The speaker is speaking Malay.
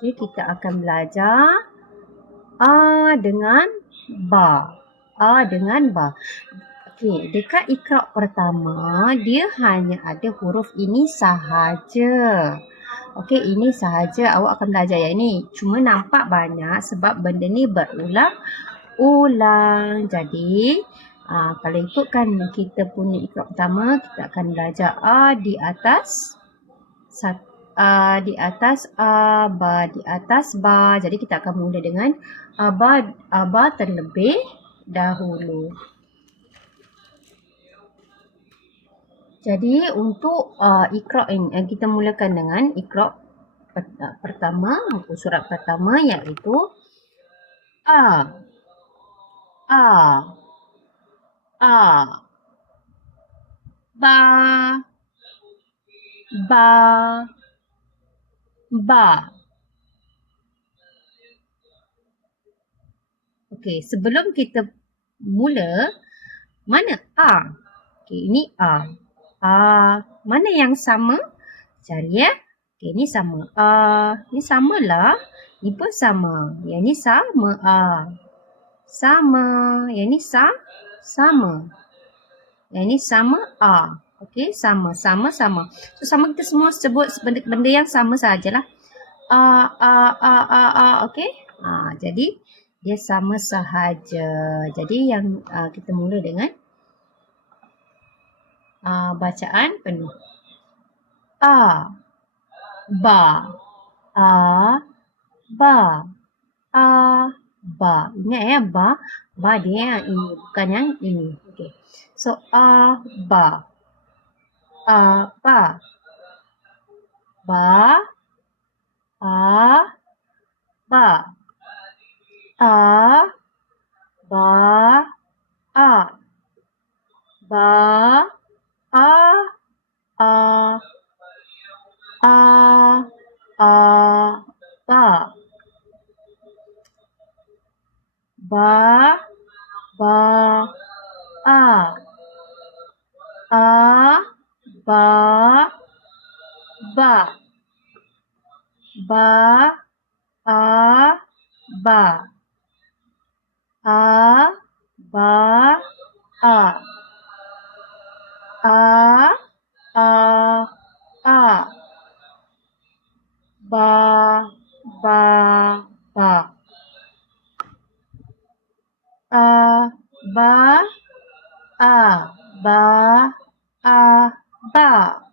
Okey, kita akan belajar A dengan Ba. A dengan Ba. Okey, dekat iqra pertama, dia hanya ada huruf ini sahaja. Okey, ini sahaja awak akan belajar yang ini. Cuma nampak banyak sebab benda ni berulang-ulang. Jadi, kalau ikutkan kita punya iqra pertama, kita akan belajar A di atas di atas A, Ba di atas Ba. Jadi kita akan mula dengan Ba terlebih dahulu. Jadi untuk iqra ini kita mulakan dengan iqra pertama, muka surat pertama iaitu A. A. A. Ba. Ba. Ba. Okey, sebelum kita mula, mana A? Okey, ini A. A. Mana yang sama? Cari ya. Okey, ini sama A. Ini samalah. Ini pun sama. Yang ni sama A. Sama. Yang ni sama. Yang ni sama A. Okey, sama. Sama. So, sama kita semua sebut benda yang sama sajalah. Okey. Jadi, dia sama sahaja. Jadi, yang kita mula dengan bacaan penuh. A. Ba. A. Ba. A. Ba. Ingat ya, Ba. Ba dia yang ini, bukan yang ini. Okay. So, A. Ba. A. Ba. Ba. A. Ba. A. Ba. A. Ba. A. A. A. A. Ba. Ba. Ba. A. A. Ba. Ba. Ba. A. Ba. A. Ba. A. A. A. A. Ba. Ba. Ba. A. Ba. A. Ba. A. Ba.